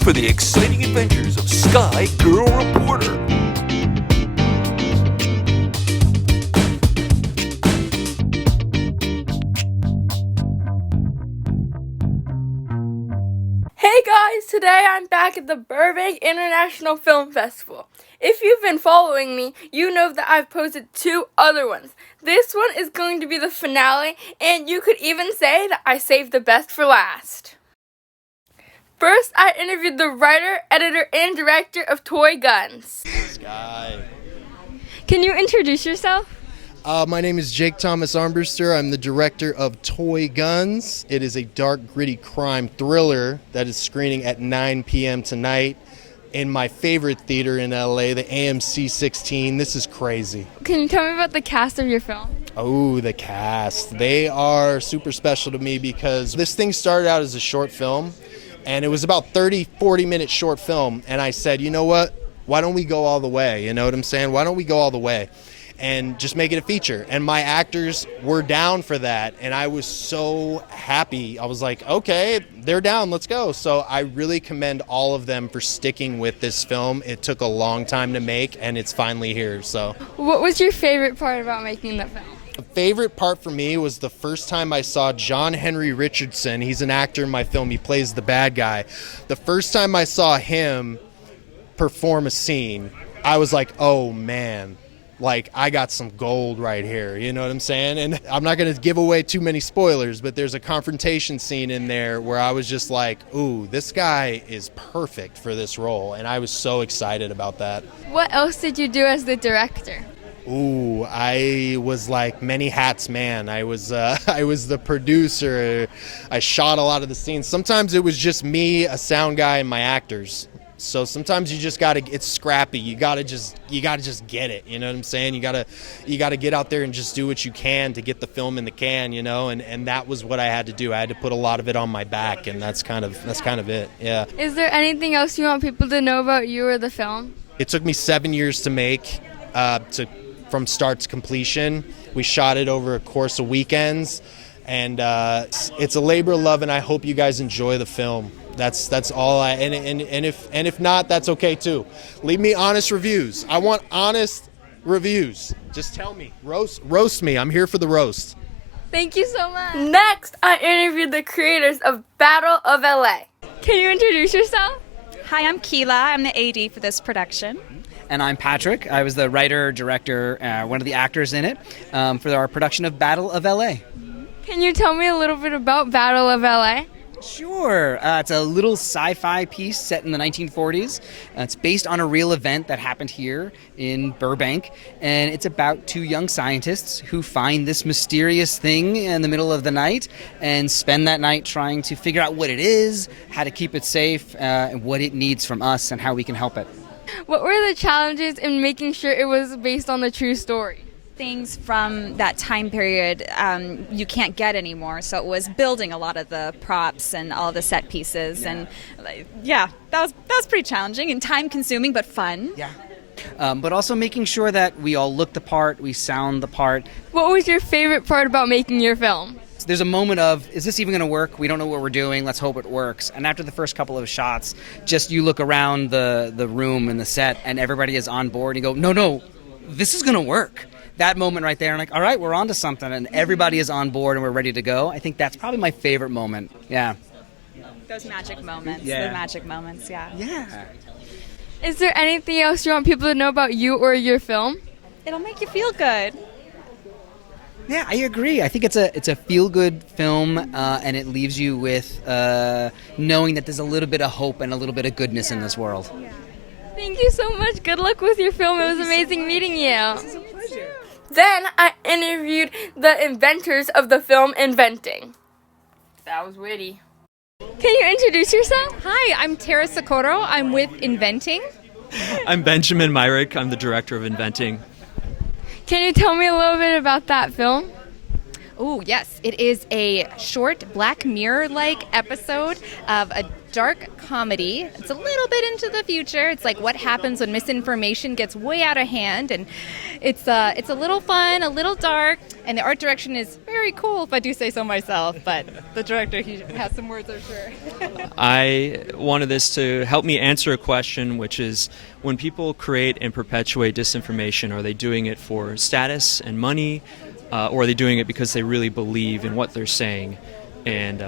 time for the exciting adventures of Sky Girl Reporter. Hey guys, today I'm back at the Burbank International Film Festival. If you've been following me, you know that I've posted 2 other ones. This one is going to be the finale, and you could even say that I saved the best for last. First, I interviewed the writer, editor, and director of Toy Guns. Sky. Can you introduce yourself? My name is Jake Thomas Armbruster. I'm the director of Toy Guns. It is a dark, gritty crime thriller that is screening at 9 p.m. tonight in my favorite theater in LA, the AMC 16. This is crazy. Can you tell me about the cast of your film? Oh, the cast. They are super special to me because this thing started out as a short film, and it was about 40-minute short film, and I said, you know what? Why don't we go all the way? You know what I'm saying? Why don't we go all the way and just make it a feature? And my actors were down for that, and I was so happy. I was like, okay, they're down, let's go. So I really commend all of them for sticking with this film. It took a long time to make, and it's finally here. So What was your favorite part about making the film? the favorite part for me was the first time I saw John Henry Richardson. He's an actor in my film. He plays the bad guy. The first time I saw him perform a scene, I was like, oh man, like I got some gold right here. You know what I'm saying? And I'm not going to give away too many spoilers, but there's a confrontation scene in there where I was just like, ooh, this guy is perfect for this role. And I was so excited about that. What else did you do as the director? Ooh, I was like many hats man. I was the producer. I shot a lot of the scenes. Sometimes it was just me, a sound guy, and my actors. So sometimes you just gotta. It's scrappy. You gotta just get it. You know what I'm saying? You gotta get out there and just do what you can to get the film in the can. You know, and that was what I had to do. I had to put a lot of it on my back, and that's kind of it. Yeah. Is there anything else you want people to know about you or the film? It took me 7 years to make, from start to completion. We shot it over a course of weekends, and it's a labor of love, and I hope you guys enjoy the film. That's all and if not, that's okay too. Leave me honest reviews. I want honest reviews. Just tell me. Roast me. I'm here for the roast. Thank you so much. Next, I interviewed the creators of Battle of LA. Can you introduce yourself? Hi, I'm Keela. I'm the AD for this production. And I'm Patrick. I was the writer, director, one of the actors in it for our production of Battle of LA. Can you tell me a little bit about Battle of LA? Sure. It's a little sci-fi piece set in the 1940s. It's based on a real event that happened here in Burbank, and it's about 2 young scientists who find this mysterious thing in the middle of the night and spend that night trying to figure out what it is, how to keep it safe, and what it needs from us and how we can help it. What were the challenges in making sure it was based on the true story? Things from that time period you can't get anymore, so it was building a lot of the props and all the set pieces, and that was pretty challenging and time consuming but fun. Yeah. But also making sure that we all look the part, we sound the part. What was your favorite part about making your film? There's a moment of, is this even going to work? We don't know what we're doing. Let's hope it works. And after the first couple of shots, just you look around the room and the set, and everybody is on board. You go, no, this is going to work. That moment right there, I'm like, all right, we're on to something, and everybody is on board and we're ready to go. I think that's probably my favorite moment. Yeah. Those magic moments. Yeah. The magic moments, yeah. Yeah. Is there anything else you want people to know about you or your film? It'll make you feel good. Yeah, I agree. I think it's a feel-good film, and it leaves you with knowing that there's a little bit of hope and a little bit of goodness in this world. Yeah. Thank you so much. Good luck with your film. It was amazing meeting you. This is a pleasure. Then I interviewed the inventors of the film Inventing. That was witty. Can you introduce yourself? Hi, I'm Tara Socorro. I'm with Inventing. I'm Benjamin Myrick. I'm the director of Inventing. Can you tell me a little bit about that film? Oh, yes. It is a short Black Mirror-like episode of a dark comedy. It's a little bit into the future. It's like what happens when misinformation gets way out of hand. And it's a little fun, a little dark, and the art direction is very cool, if I do say so myself. But the director, he has some words, I'm sure. I wanted this to help me answer a question, which is when people create and perpetuate disinformation, are they doing it for status and money? Or are they doing it because they really believe in what they're saying? And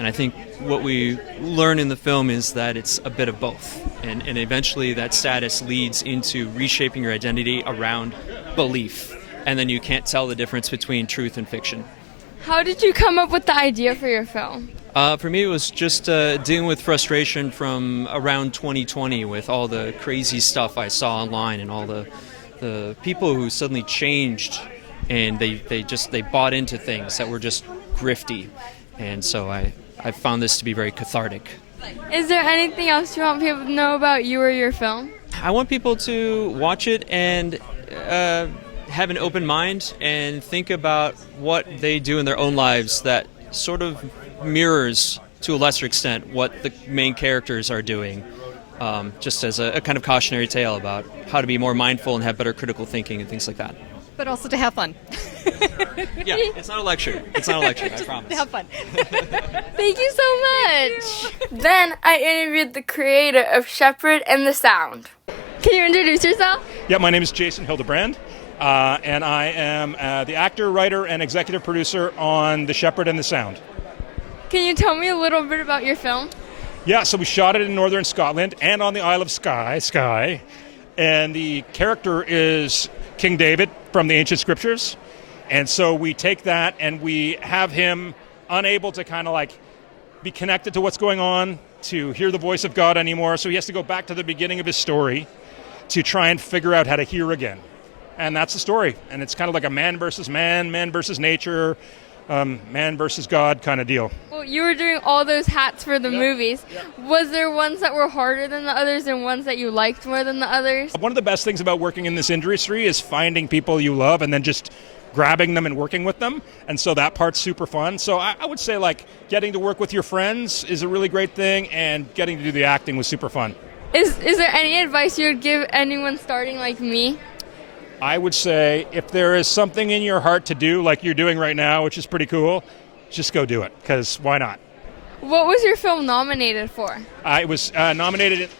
I think what we learn in the film is that it's a bit of both. And eventually that status leads into reshaping your identity around belief. And then you can't tell the difference between truth and fiction. How did you come up with the idea for your film? For me, it was just dealing with frustration from around 2020 with all the crazy stuff I saw online and all the people who suddenly changed and they bought into things that were just grifty. And so I found this to be very cathartic. Is there anything else you want people to know about you or your film? I want people to watch it and have an open mind and think about what they do in their own lives that sort of mirrors, to a lesser extent, what the main characters are doing. Just as a kind of cautionary tale about how to be more mindful and have better critical thinking and things like that. But also to have fun. Yeah, it's not a lecture. It's not a lecture, I promise. To have fun. Thank you so much. Then I interviewed the creator of Shepherd and the Sound. Can you introduce yourself? Yeah, my name is Jason Hildebrand, and I am the actor, writer, and executive producer on The Shepherd and the Sound. Can you tell me a little bit about your film? Yeah, so we shot it in northern Scotland and on the Isle of Skye, and the character is King David from the ancient scriptures. And so we take that and we have him unable to kind of like be connected to what's going on, to hear the voice of God anymore. So he has to go back to the beginning of his story to try and figure out how to hear again. And that's the story. And it's kind of like a man versus man, man versus nature, man versus God kind of deal. Well, you were doing all those hats for the movies. Was there ones that were harder than the others and ones that you liked more than the others? One of the best things about working in this industry is finding people you love and then just grabbing them and working with them. And so that part's super fun. So I would say like getting to work with your friends is a really great thing, and getting to do the acting was super fun. Is there any advice you would give anyone starting like me? I would say if there is something in your heart to do like you're doing right now, which is pretty cool, just go do it, because why not? What was your film nominated for? It was nominated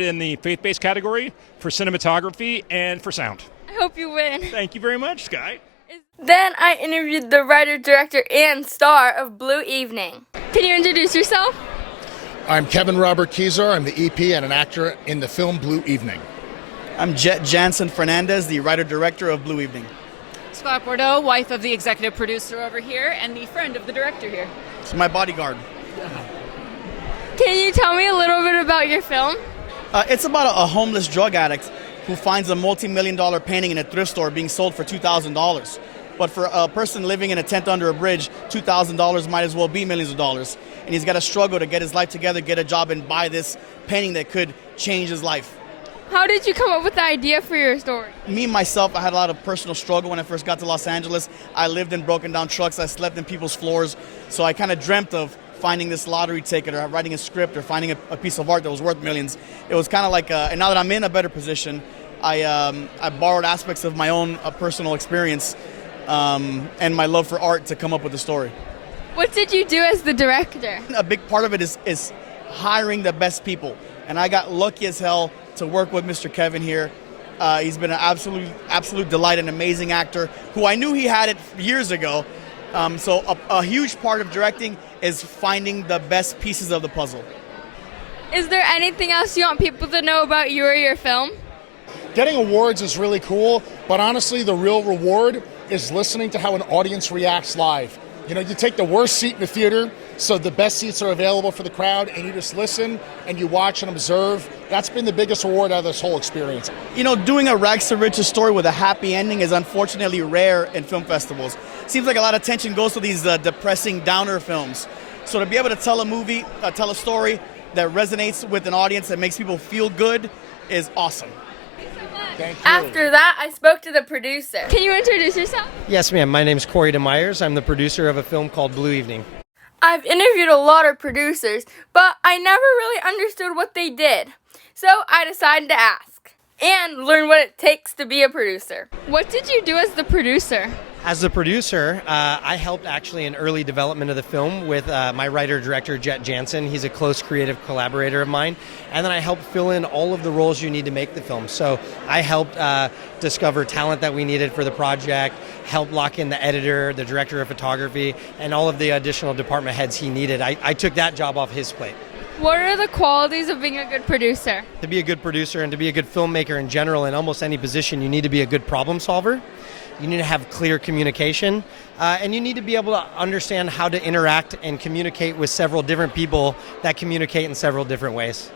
in the faith-based category for cinematography and for sound. I hope you win. Thank you very much, Sky. Then I interviewed the writer, director, and star of Blue Evening. Can you introduce yourself? I'm Kevin Robert Kezar. I'm the EP and an actor in the film Blue Evening. I'm Jet Jansen Fernandez, the writer-director of Blue Evening. Scott Bordeaux, wife of the executive producer over here and the friend of the director here. It's my bodyguard. Can you tell me a little bit about your film? It's about a homeless drug addict who finds a multi-million-dollar painting in a thrift store being sold for $2,000. But for a person living in a tent under a bridge, $2,000 might as well be millions of dollars. And he's got to struggle to get his life together, get a job, and buy this painting that could change his life. How did you come up with the idea for your story? Me, myself, I had a lot of personal struggle when I first got to Los Angeles. I lived in broken down trucks. I slept in people's floors. So I kind of dreamt of finding this lottery ticket or writing a script or finding a piece of art that was worth millions. It was kind of like, and now that I'm in a better position, I borrowed aspects of my own personal experience and my love for art to come up with the story. What did you do as the director? A big part of it is hiring the best people. And I got lucky as hell to work with Mr. Kevin here. He's been an absolute delight, an amazing actor who I knew he had it years ago. So a huge part of directing is finding the best pieces of the puzzle. Is there anything else you want people to know about you or your film? Getting awards is really cool, but honestly, the real reward is listening to how an audience reacts live. You know, you take the worst seat in the theater, so the best seats are available for the crowd, and you just listen and you watch and observe. That's been the biggest reward out of this whole experience. You know, doing a rags to riches story with a happy ending is unfortunately rare in film festivals. Seems like a lot of attention goes to these depressing downer films. So to be able to tell a story that resonates with an audience that makes people feel good is awesome. Thank you so much. Thank you. After that, I spoke to the producer. Can you introduce yourself? Yes, ma'am. My name's Corey DeMyers. I'm the producer of a film called Blue Evening. I've interviewed a lot of producers, but I never really understood what they did. So I decided to ask and learn what it takes to be a producer. What did you do as the producer? As the producer, I helped actually in early development of the film with my writer-director, Jet Jansen. He's a close creative collaborator of mine. And then I helped fill in all of the roles you need to make the film. So I helped discover talent that we needed for the project, helped lock in the editor, the director of photography, and all of the additional department heads he needed. I took that job off his plate. What are the qualities of being a good producer? To be a good producer and to be a good filmmaker in general, in almost any position, you need to be a good problem solver. You need to have clear communication, and you need to be able to understand how to interact and communicate with several different people that communicate in several different ways.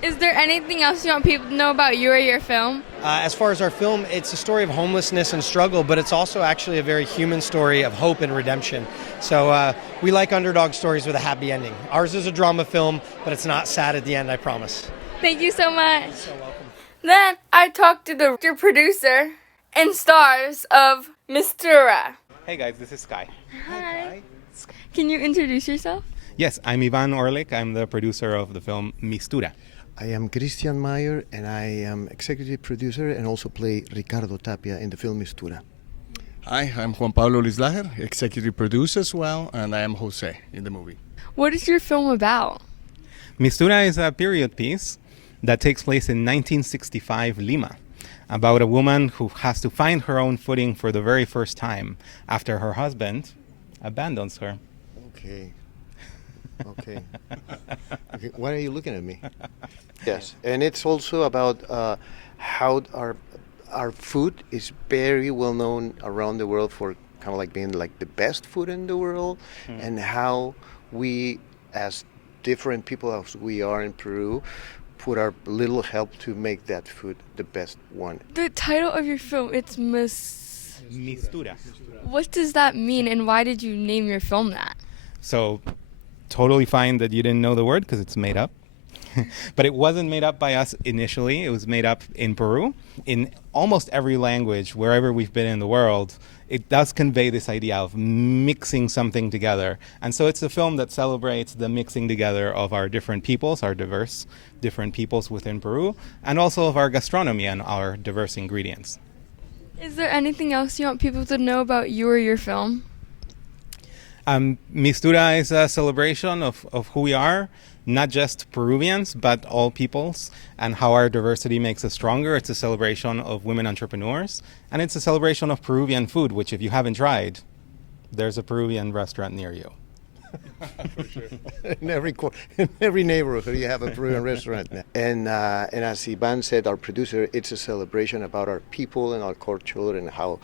Is there anything else you want people to know about you or your film? As far as our film, it's a story of homelessness and struggle, but it's also actually a very human story of hope and redemption. So we like underdog stories with a happy ending. Ours is a drama film, but it's not sad at the end, I promise. Thank you so much. You're so welcome. Then I talked to the producer and stars of Mistura. Hey guys, this is Sky. Hi. Can you introduce yourself? Yes, I'm Ivan Orlik. I'm the producer of the film Mistura. I am Christian Meyer, and I am executive producer and also play Ricardo Tapia in the film Mistura. Hi, I'm Juan Pablo Lislager, executive producer as well, and I am Jose in the movie. What is your film about? Mistura is a period piece that takes place in 1965 Lima, about a woman who has to find her own footing for the very first time after her husband abandons her. Okay. Okay. Why are you looking at me? Yes, and it's also about how our food is very well known around the world for kind of like being like the best food in the world, and how we, as different people as we are in Peru, put our little help to make that food the best one. The title of your film, it's Mistura. What does that mean, and why did you name your film that? So, totally fine that you didn't know the word because it's made up. But it wasn't made up by us initially. It was made up in Peru. In almost every language, wherever we've been in the world, it does convey this idea of mixing something together. And so it's a film that celebrates the mixing together of our different peoples, our diverse different peoples within Peru, and also of our gastronomy and our diverse ingredients. Is there anything else you want people to know about you or your film? Mistura is a celebration of who we are, not just Peruvians, but all peoples, and how our diversity makes us stronger. It's a celebration of women entrepreneurs, and it's a celebration of Peruvian food, which if you haven't tried, there's a Peruvian restaurant near you. For sure. in every neighborhood you have a Peruvian restaurant now. And as Ivan said, our producer, it's a celebration about our people and our culture and how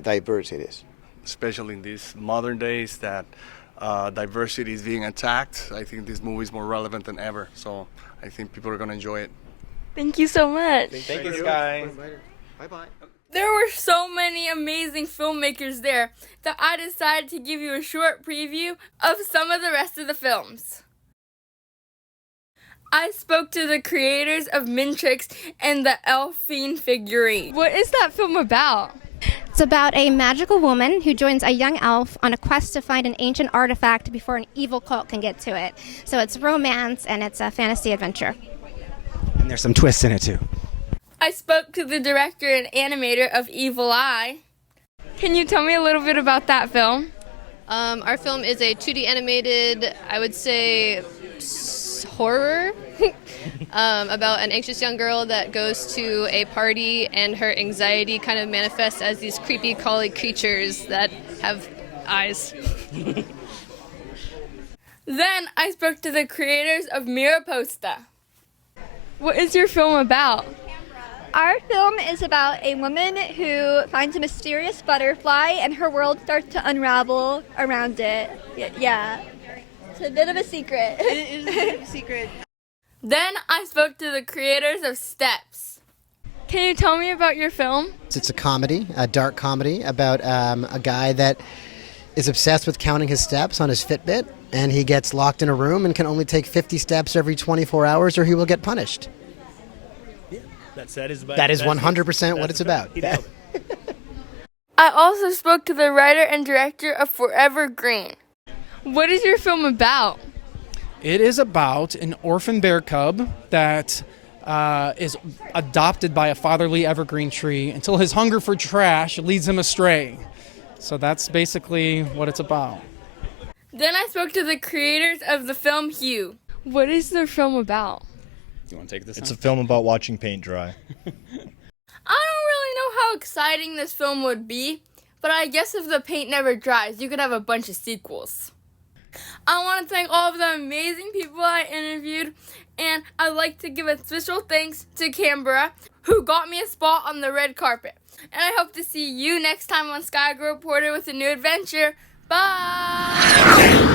diverse it is. Especially in these modern days that diversity is being attacked, I think this movie is more relevant than ever. So I think people are going to enjoy it. Thank you so much. Thank you, Sky. Bye-bye. There were so many amazing filmmakers there that I decided to give you a short preview of some of the rest of the films. I spoke to the creators of Mintrix and the Elfine figurine. What is that film about? It's about a magical woman who joins a young elf on a quest to find an ancient artifact before an evil cult can get to it. So it's romance and it's a fantasy adventure. And there's some twists in it too. I spoke to the director and animator of Evil Eye. Can you tell me a little bit about that film? Our film is a 2D animated, I would say, horror about an anxious young girl that goes to a party and her anxiety kind of manifests as these creepy, crawly creatures that have eyes. Then I spoke to the creators of Miraposta. What is your film about? Our film is about a woman who finds a mysterious butterfly and her world starts to unravel around it. Yeah. It's a bit of a secret. It is a bit of a secret. Then I spoke to the creators of Steps. Can you tell me about your film? It's a comedy, a dark comedy about a guy that is obsessed with counting his steps on his Fitbit, and he gets locked in a room and can only take 50 steps every 24 hours or he will get punished. That is 100% what it's about. I also spoke to the writer and director of Forever Green. What is your film about? It is about an orphan bear cub that is adopted by a fatherly evergreen tree until his hunger for trash leads him astray. So that's basically what it's about. Then I spoke to the creators of the film Hue. What is the film about? You want to take this? It's a film about watching paint dry. I don't really know how exciting this film would be, but I guess if the paint never dries, you could have a bunch of sequels. I want to thank all of the amazing people I interviewed, and I'd like to give a special thanks to Canberra, who got me a spot on the red carpet. And I hope to see you next time on Sky Girl Reporter with a new adventure. Bye!